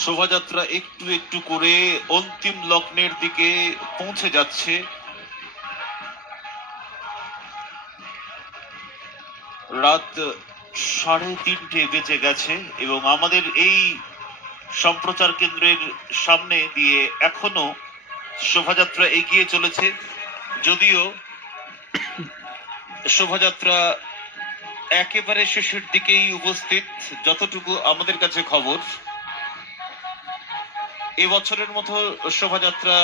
শোভাযাত্রা একটু একটু করে অন্তিম লগ্নের দিকে পৌঁছে যাচ্ছে। রাত 3:30 বেজে গেছে এবং আমাদের এই সম্প্রচার কেন্দ্রের সামনে দিয়ে এখনো শোভাযাত্রা এগিয়ে চলেছে। যদিও শোভাযাত্রা একেবারে শেষের দিকেই উপস্থিত, যতটুকু আমাদের কাছে খবর। এবছরের মতো শোভাযাত্রা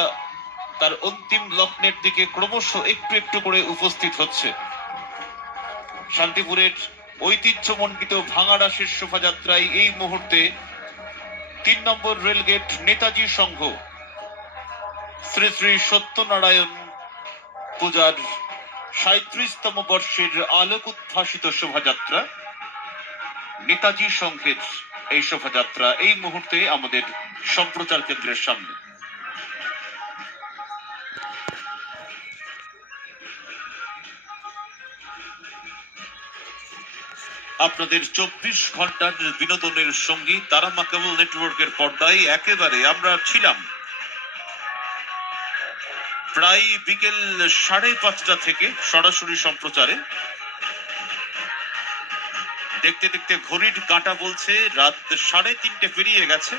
তার অন্তিম লগ্নের দিকে ক্রমশ একটু একটু করে উপস্থিত হচ্ছে। শান্তিপুরের ঐতিহ্যমণ্ডিত ভাঙাড়াসের শোভাযাত্রায় এই মুহূর্তে 3 নম্বর রেলগেট নেতাজি সংঘ শ্রী শ্রী সত্যনারায়ণ পূজার 37তম বর্ষের আলোক উদ্ভাসিত শোভাযাত্রা নেতাজি সংঘের এই শোভাযাত্রা এই মুহূর্তে আমাদের সম্প্রচার কেন্দ্রের সামনে। আপনাদের 24 ঘন্টার বিনোদনের সঙ্গী তারামা কেবল নেটওয়ার্কের পর্দায় একেবারে আমরা ছিলাম প্রায় বিকেল 5:30 থেকে সরাসরি সম্প্রচারে। দেখতে দেখতে ঘড়ির কাঁটা বলছে রাত 3:30 পেরিয়ে গেছে,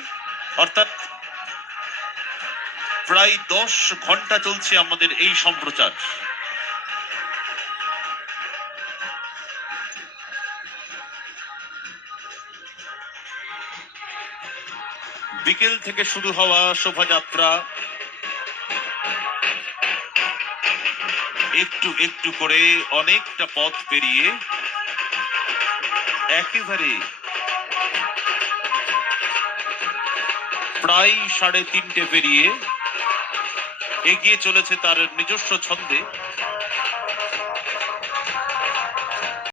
অর্থাৎ প্রায় 10 ঘন্টা চলছে আমাদের এই সম্প্রচার। বিকেল থেকে শুরু হওয়া শোভাযাত্রা একটু একটু করে অনেকটা পথ পেরিয়ে একেবারে প্রায় 3:30 পেরিয়ে এগিয়ে চলেছে তার নিজস্ব ছন্দে।